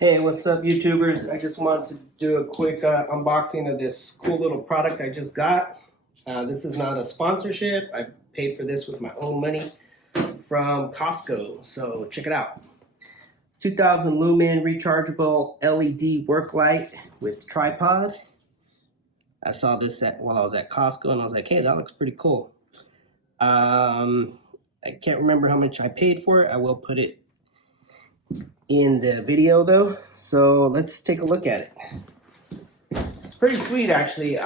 Hey, what's up, YouTubers? I just wanted to do a quick unboxing of this cool little product I just got. This is not a sponsorship. I paid for this with my own money from Costco, so check it out. 2000 Lumen rechargeable LED work light with tripod. I saw this while I was at Costco and I was like, hey, that looks pretty cool. I can't remember how much I paid for it. I will put it in the video though, so let's take a look at it. It's pretty sweet actually.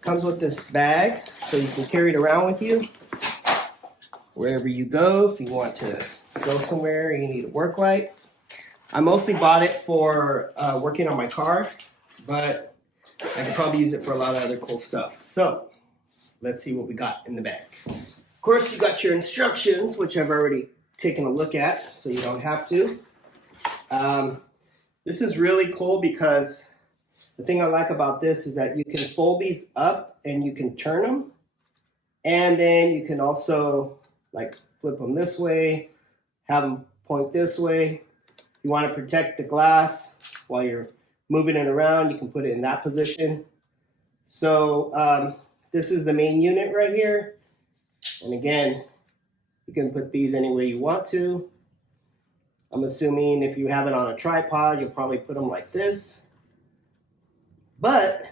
Comes with this bag so you can carry it around with you wherever you go. If you want to go somewhere you need a work light. I mostly bought it for working on my car, but I could probably use it for a lot of other cool stuff. So let's see what we got in the bag. Of course, you got your instructions, which I've already taken a look at, so you don't have to. This is really cool because the thing I like about this is that you can fold these up and you can turn them, and then you can also like flip them this way, have them point this way. If you want to protect the glass while you're moving it around, you can put it in that position. So this is the main unit right here, and again, you can put these any way you want to. I'm assuming if you have it on a tripod, you'll probably put them like this. But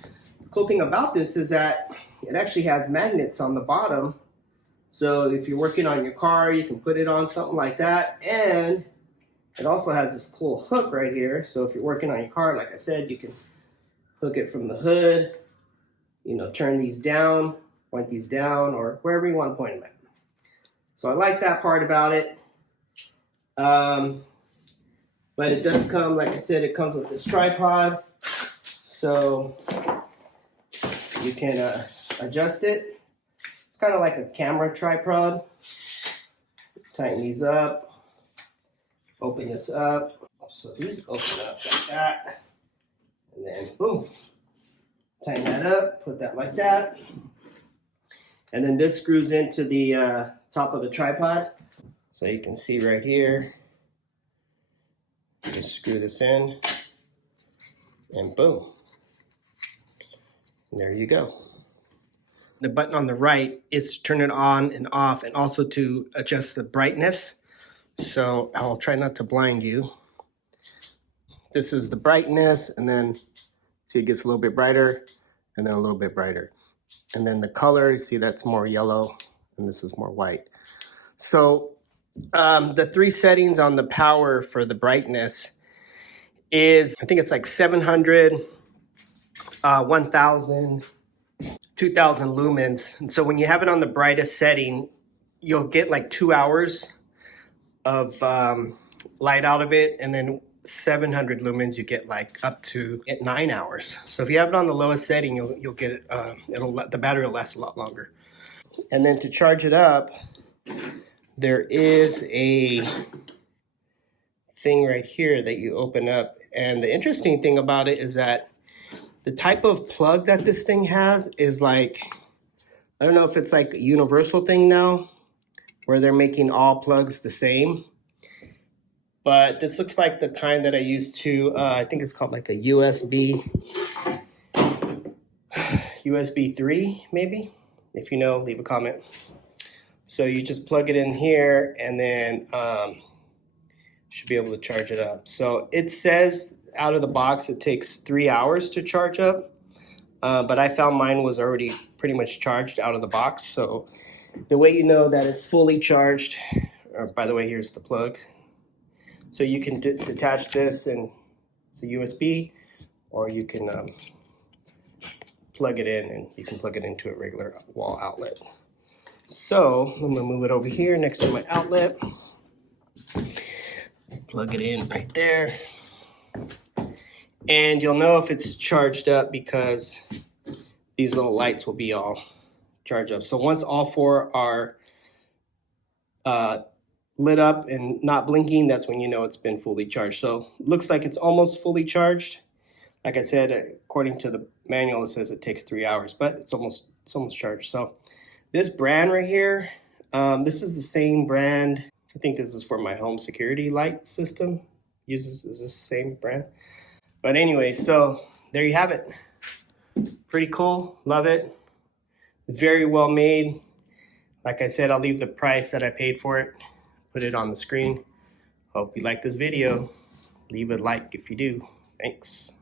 the cool thing about this is that it actually has magnets on the bottom. So if you're working on your car, you can put it on something like that. And it also has this cool hook right here. So if you're working on your car, like I said, you can hook it from the hood, turn these down, point these down, or wherever you want to point them at. So I like that part about it. But it does come, like I said, it comes with this tripod, so you can adjust it. It's kind of like a camera tripod. Tighten these up, open this up. So these open up like that, and then boom, tighten that up, put that like that. And then this screws into the top of the tripod. So you can see right here, just screw this in and boom, there you go. The button on the right is to turn it on and off and also to adjust the brightness. So I'll try not to blind you. This is the brightness, and then see it gets a little bit brighter and then a little bit brighter. And then the color, you see that's more yellow and this is more white. So the three settings on the power for the brightness is, I think it's like 700, 1000, 2000 lumens. And so when you have it on the brightest setting, you'll get like 2 hours of light out of it. And then 700 lumens, you get like up to 9 hours. So if you have it on the lowest setting, you'll get it, the battery will last a lot longer. And then to charge it up, there is a thing right here that you open up. And the interesting thing about it is that the type of plug that this thing has is like, I don't know if it's like a universal thing now, where they're making all plugs the same. But this looks like the kind that I used to, I think it's called like a USB 3 maybe. If you know, leave a comment. So you just plug it in here and then should be able to charge it up. So it says out of the box it takes 3 hours to charge up, but I found mine was already pretty much charged out of the box. So the way you know that it's fully charged, or by the way, here's the plug. So you can detach this and it's a USB, or you can plug it in and you can plug it into a regular wall outlet. So I'm gonna move it over here next to my outlet. Plug it in right there. And you'll know if it's charged up because these little lights will be all charged up. So once all four are lit up and not blinking, that's when you know it's been fully charged. So looks like it's almost fully charged. Like I said, according to the manual, it says it takes 3 hours, but it's almost charged. So this brand right here, this is the same brand. I think this is for my home security light system. uses is the same brand. But anyway, so there you have it. Pretty cool, love it. Very well made. Like I said, I'll leave the price that I paid for it, put it on the screen. Hope you like this video. Leave a like if you do. Thanks.